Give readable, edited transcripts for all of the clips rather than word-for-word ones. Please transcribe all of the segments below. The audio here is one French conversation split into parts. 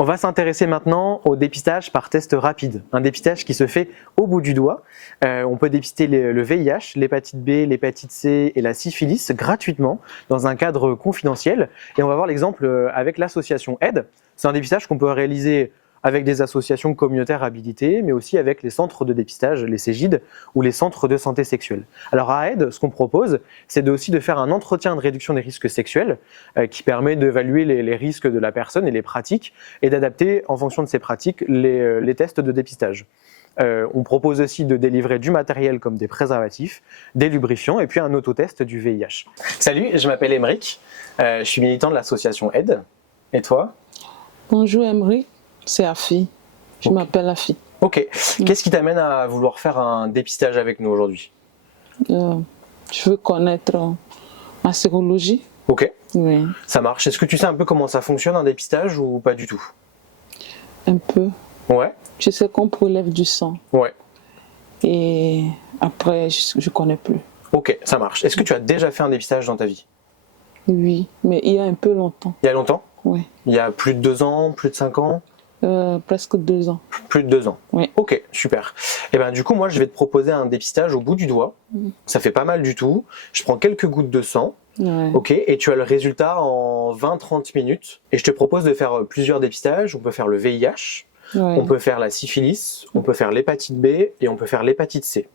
On va s'intéresser maintenant au dépistage par test rapide, un dépistage qui se fait au bout du doigt. On peut dépister le VIH, l'hépatite B, l'hépatite C et la syphilis gratuitement dans un cadre confidentiel. Et on va voir l'exemple avec l'association AID. C'est un dépistage qu'on peut réaliser avec des associations communautaires habilitées, mais aussi avec les centres de dépistage, les CEGID, ou les centres de santé sexuelle. Alors à AID, ce qu'on propose, c'est aussi de faire un entretien de réduction des risques sexuels qui permet d'évaluer les risques de la personne et les pratiques, et d'adapter en fonction de ces pratiques les tests de dépistage. On propose aussi de délivrer du matériel comme des préservatifs, des lubrifiants et puis un autotest du VIH. Salut, je m'appelle Émeric, je suis militant de l'association AID. Et toi? Bonjour Émeric. C'est Afi. Je m'appelle Afi. Ok. Qu'est-ce qui t'amène à vouloir faire un dépistage avec nous aujourd'hui? Je veux connaître ma sérologie. Ok. Oui. Ça marche. Est-ce que tu sais un peu comment ça fonctionne un dépistage ou pas du tout? Un peu. Ouais. Je sais qu'on prélève du sang. Ouais. Et après, je connais plus. Ok, ça marche. Est-ce que tu as déjà fait un dépistage dans ta vie? Oui, mais il y a un peu longtemps. Il y a longtemps? Oui. Il y a plus de 2 ans, plus de 5 ans? Presque 2 ans. Plus de 2 ans. Oui. Ok, super. Et ben du coup, moi, je vais te proposer un dépistage au bout du doigt. Ça fait pas mal du tout. Je prends quelques gouttes de sang. Ouais. Ok, et tu as le résultat en 20-30 minutes. Et je te propose de faire plusieurs dépistages. On peut faire le VIH, Ouais. on peut faire la syphilis, on peut faire l'hépatite B et on peut faire l'hépatite C.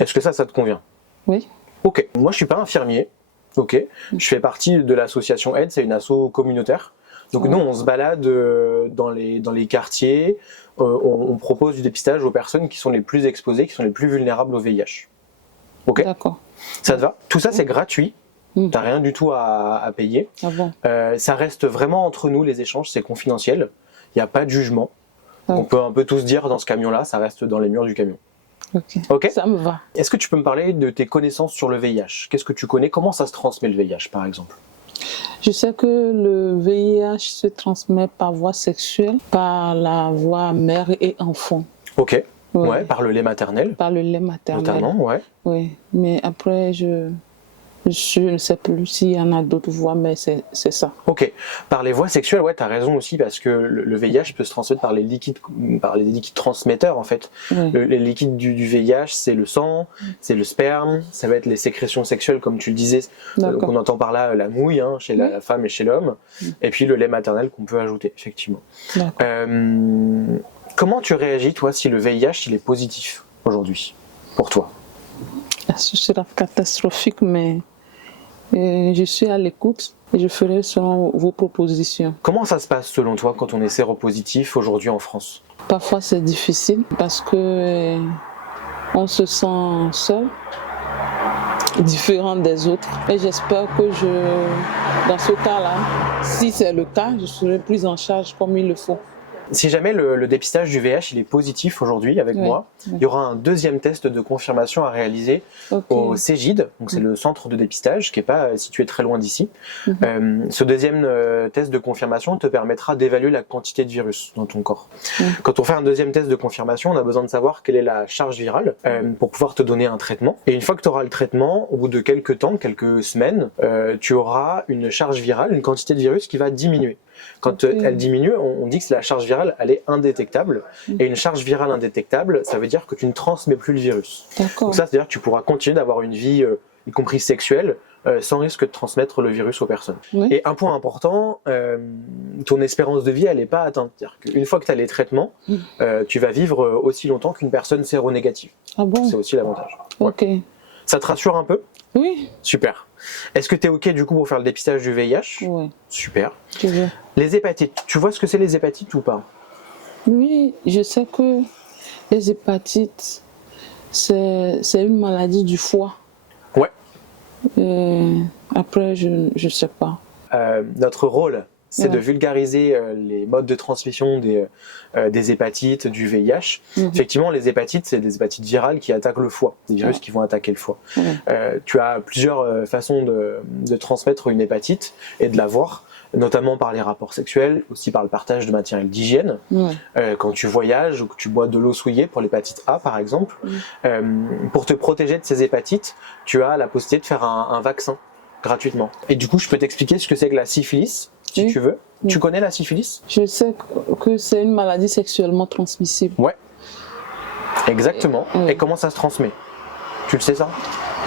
Est-ce que ça te convient? Oui. Ok, moi je suis pas infirmier. Ok, je fais partie de l'association AID, c'est une asso communautaire. Donc nous, on se balade dans les quartiers, on propose du dépistage aux personnes qui sont les plus exposées, qui sont les plus vulnérables au VIH. Ok? D'accord. Ça te va? Tout ça, c'est gratuit. T'as rien du tout à payer. Ah bon? Ça reste vraiment entre nous, les échanges, c'est confidentiel. Il n'y a pas de jugement. Ah. On peut un peu tous dire dans ce camion-là, ça reste dans les murs du camion. Ok. Ok? Ça me va. Est-ce que tu peux me parler de tes connaissances sur le VIH? Qu'est-ce que tu connais? Comment ça se transmet le VIH, par exemple? Je sais que le VIH se transmet par voie sexuelle, par la voie mère et enfant. Ok. Ouais. Ouais, par le lait maternel. Par le lait maternel. Notamment, ouais. Oui, mais après, je ne sais plus s'il y en a d'autres voies, mais c'est ça. Ok. Par les voies sexuelles, ouais, t'as raison aussi, parce que le VIH peut se transmettre par les liquides transmetteurs, en fait. Oui. Les liquides du VIH, c'est le sang, c'est le sperme, ça va être les sécrétions sexuelles, comme tu le disais, D'accord. qu'on entend par là, la mouille, hein, chez la femme et chez l'homme, et puis le lait maternel qu'on peut ajouter, effectivement. D'accord. Comment tu réagis, toi, si le VIH, il est positif, aujourd'hui, pour toi? Ce sera catastrophique, mais je suis à l'écoute et je ferai selon vos propositions. Comment ça se passe, selon toi, quand on est séropositif aujourd'hui en France? Parfois, c'est difficile parce que on se sent seul, différent des autres. Et j'espère que dans ce cas-là, si c'est le cas, je serai prise en charge comme il le faut. Si jamais le dépistage du VIH il est positif aujourd'hui avec moi, il y aura un deuxième test de confirmation à réaliser au CEGID, donc c'est le centre de dépistage qui n'est pas situé très loin d'ici. Ce deuxième test de confirmation te permettra d'évaluer la quantité de virus dans ton corps. Quand on fait un deuxième test de confirmation, on a besoin de savoir quelle est la charge virale pour pouvoir te donner un traitement. Et une fois que tu auras le traitement, au bout de quelques temps, quelques semaines, tu auras une charge virale, une quantité de virus qui va diminuer. Quand elle diminue, on dit que la charge virale, elle est indétectable. Et une charge virale indétectable, ça veut dire que tu ne transmets plus le virus. Donc ça, c'est-à-dire que tu pourras continuer d'avoir une vie, y compris sexuelle, sans risque de transmettre le virus aux personnes. Et un point important, ton espérance de vie, elle n'est pas atteinte. C'est-à-dire qu'une fois que tu as les traitements, tu vas vivre aussi longtemps qu'une personne séronégative. Ah bon? C'est aussi l'avantage. Ok. Ça te rassure un peu? Oui. Super. Est-ce que tu es OK du coup pour faire le dépistage du VIH? Oui. Super. Je veux. Les hépatites, tu vois ce que c'est les hépatites ou pas? Oui, je sais que les hépatites, c'est une maladie du foie. Ouais. Après, je ne sais pas. Notre rôle, c'est de vulgariser les modes de transmission des hépatites, du VIH. Effectivement, les hépatites, c'est des hépatites virales qui attaquent le foie, des virus qui vont attaquer le foie. Tu as plusieurs façons de transmettre une hépatite et de l'avoir, notamment par les rapports sexuels, aussi par le partage de matériel d'hygiène. Quand tu voyages ou que tu bois de l'eau souillée, pour l'hépatite A par exemple, pour te protéger de ces hépatites, tu as la possibilité de faire un vaccin gratuitement. Et du coup, je peux t'expliquer ce que c'est que la syphilis si Oui. tu veux. Oui. Tu connais la syphilis? Je sais que c'est une maladie sexuellement transmissible. Ouais, exactement. Oui. Et comment ça se transmet? Tu le sais ça?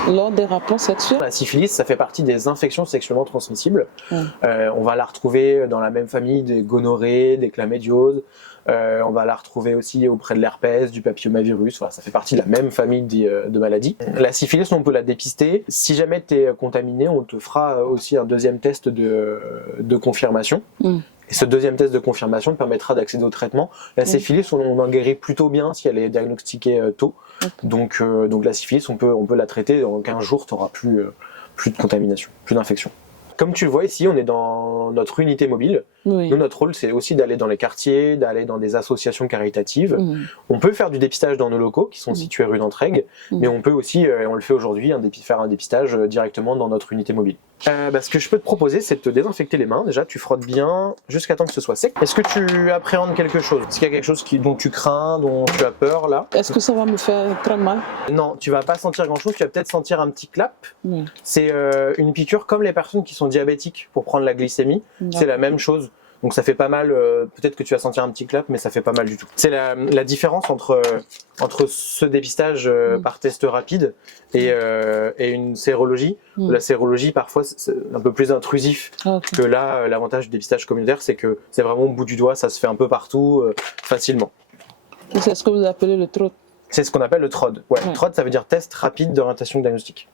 Lors des rapports sexuels. La syphilis, ça fait partie des infections sexuellement transmissibles. Oui. On va la retrouver dans la même famille des gonorrhées, des chlamydioses. On va la retrouver aussi auprès de l'herpès, du papillomavirus. Voilà, ça fait partie de la même famille de maladies. La syphilis, on peut la dépister. Si jamais tu es contaminé, on te fera aussi un deuxième test de confirmation. Et ce deuxième test de confirmation te permettra d'accéder au traitement. La syphilis, on en guérit plutôt bien si elle est diagnostiquée tôt. Donc la syphilis, on peut la traiter. En 15 jours, tu n'auras plus de contamination, plus d'infection. Comme tu le vois ici, on est dans notre unité mobile. Oui. Nous, notre rôle, c'est aussi d'aller dans les quartiers, d'aller dans des associations caritatives. On peut faire du dépistage dans nos locaux, qui sont situés rue d'Entraigues, mais on peut aussi, et on le fait aujourd'hui, faire un dépistage directement dans notre unité mobile. Ce que je peux te proposer, c'est de te désinfecter les mains. Déjà, tu frottes bien jusqu'à temps que ce soit sec. Est-ce que tu appréhendes quelque chose? Est-ce qu'il y a quelque chose dont tu crains, dont tu as peur là? Est-ce que ça va me faire très mal? Non, tu vas pas sentir grand-chose. Tu vas peut-être sentir un petit clap. C'est une piqûre comme les personnes qui sont diabétiques pour prendre la glycémie. C'est la même chose. Donc ça fait pas mal, peut-être que tu vas sentir un petit clap, mais ça fait pas mal du tout. C'est la différence entre ce dépistage par test rapide et une sérologie. La sérologie, parfois, c'est un peu plus intrusif que là. L'avantage du dépistage communautaire, c'est que c'est vraiment au bout du doigt, ça se fait un peu partout, facilement. C'est ce que vous appelez le TROD? C'est ce qu'on appelle le TROD. Ouais. TROD, ça veut dire test rapide d'orientation diagnostique.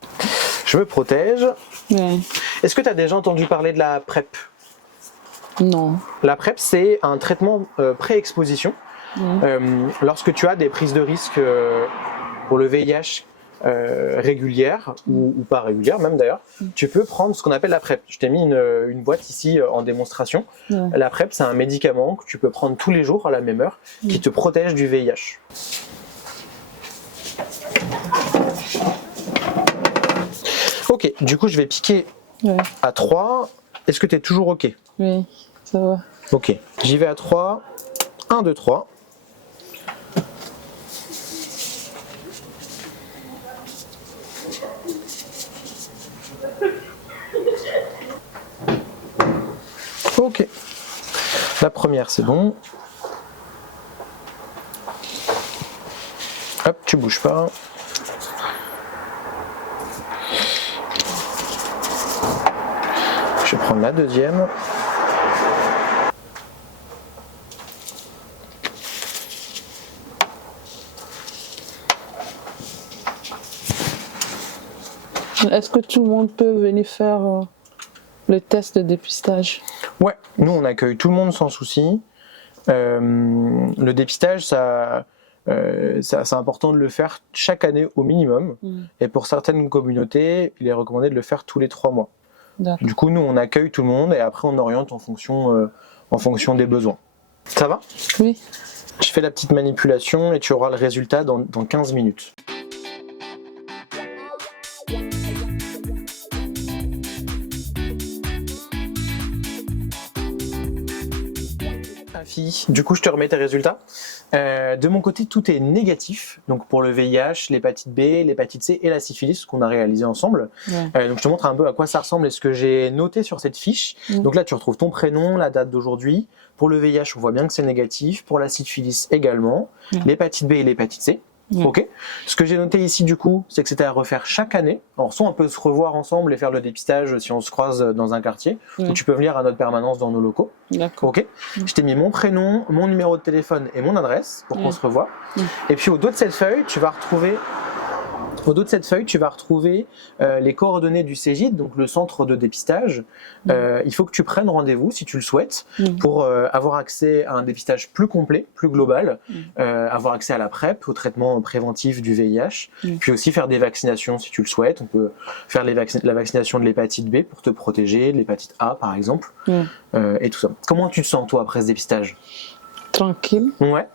Je me protège. Est-ce que tu as déjà entendu parler de la PrEP? Non. La PrEP, c'est un traitement pré-exposition. Lorsque tu as des prises de risque pour le VIH régulières ou pas régulières même d'ailleurs, tu peux prendre ce qu'on appelle la PrEP. Je t'ai mis une boîte ici en démonstration. La PrEP, c'est un médicament que tu peux prendre tous les jours à la même heure qui te protège du VIH. Ok, du coup je vais piquer à 3. Est-ce que tu es toujours ok? Oui, ça va. Ok, j'y vais à 3. 1, 2, 3. Ok. La première, c'est bon. Hop, tu bouges pas. Je vais prendre la deuxième. Est-ce que tout le monde peut venir faire le test de dépistage? Ouais, nous on accueille tout le monde sans souci. Le dépistage, c'est important de le faire chaque année au minimum. Et pour certaines communautés, il est recommandé de le faire tous les 3 mois. Du coup, nous on accueille tout le monde et après on oriente en fonction des besoins. Ça va? Oui. Je fais la petite manipulation et tu auras le résultat dans 15 minutes. Du coup, je te remets tes résultats. De mon côté, tout est négatif. Donc pour le VIH, l'hépatite B, l'hépatite C et la syphilis qu'on a réalisé ensemble. Donc je te montre un peu à quoi ça ressemble et ce que j'ai noté sur cette fiche. Donc là, tu retrouves ton prénom, la date d'aujourd'hui. Pour le VIH, on voit bien que c'est négatif. Pour la syphilis également. L'hépatite B et l'hépatite C. Ok. Ce que j'ai noté ici du coup, c'est que c'était à refaire chaque année. Alors soit on peut se revoir ensemble et faire le dépistage si on se croise dans un quartier, ou tu peux venir à notre permanence dans nos locaux. Ok. Je t'ai mis mon prénom, mon numéro de téléphone et mon adresse pour qu'on se revoie. Et puis au dos de cette feuille, tu vas retrouver les coordonnées du CEGID, donc le centre de dépistage. Il faut que tu prennes rendez-vous si tu le souhaites pour avoir accès à un dépistage plus complet, plus global, avoir accès à la PrEP, au traitement préventif du VIH, puis aussi faire des vaccinations si tu le souhaites. On peut faire la vaccination de l'hépatite B pour te protéger, de l'hépatite A par exemple, et tout ça. Comment tu te sens toi après ce dépistage? Tranquille. Ouais.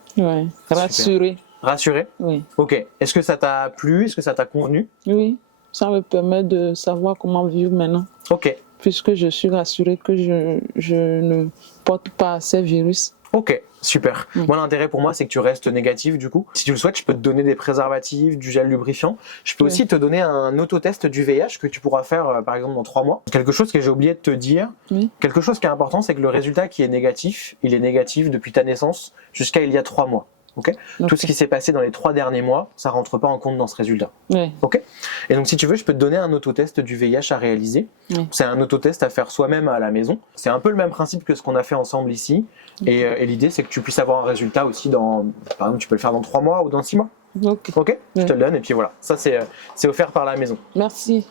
Rassuré. Rassuré? Oui. Ok. Est-ce que ça t'a plu? Est-ce que ça t'a convenu? Oui. Ça me permet de savoir comment vivre maintenant. Ok. Puisque je suis rassurée que je ne porte pas ces virus. Ok, super. Moi, l'intérêt pour moi, c'est que tu restes négatif du coup. Si tu le souhaites, je peux te donner des préservatifs, du gel lubrifiant. Je peux aussi te donner un autotest du VIH que tu pourras faire par exemple dans 3 mois. Quelque chose que j'ai oublié de te dire, quelque chose qui est important, c'est que le résultat qui est négatif, il est négatif depuis ta naissance jusqu'à il y a 3 mois. Okay. Tout ce qui s'est passé dans les 3 derniers mois, ça rentre pas en compte dans ce résultat. Okay. Et donc si tu veux, je peux te donner un autotest du VIH à réaliser. C'est un autotest à faire soi-même à la maison. C'est un peu le même principe que ce qu'on a fait ensemble ici. Et l'idée, c'est que tu puisses avoir un résultat aussi dans, par exemple, tu peux le faire dans 3 mois ou dans 6 mois. Ok. Je te le donne et puis voilà. Ça, c'est offert par la maison. Merci.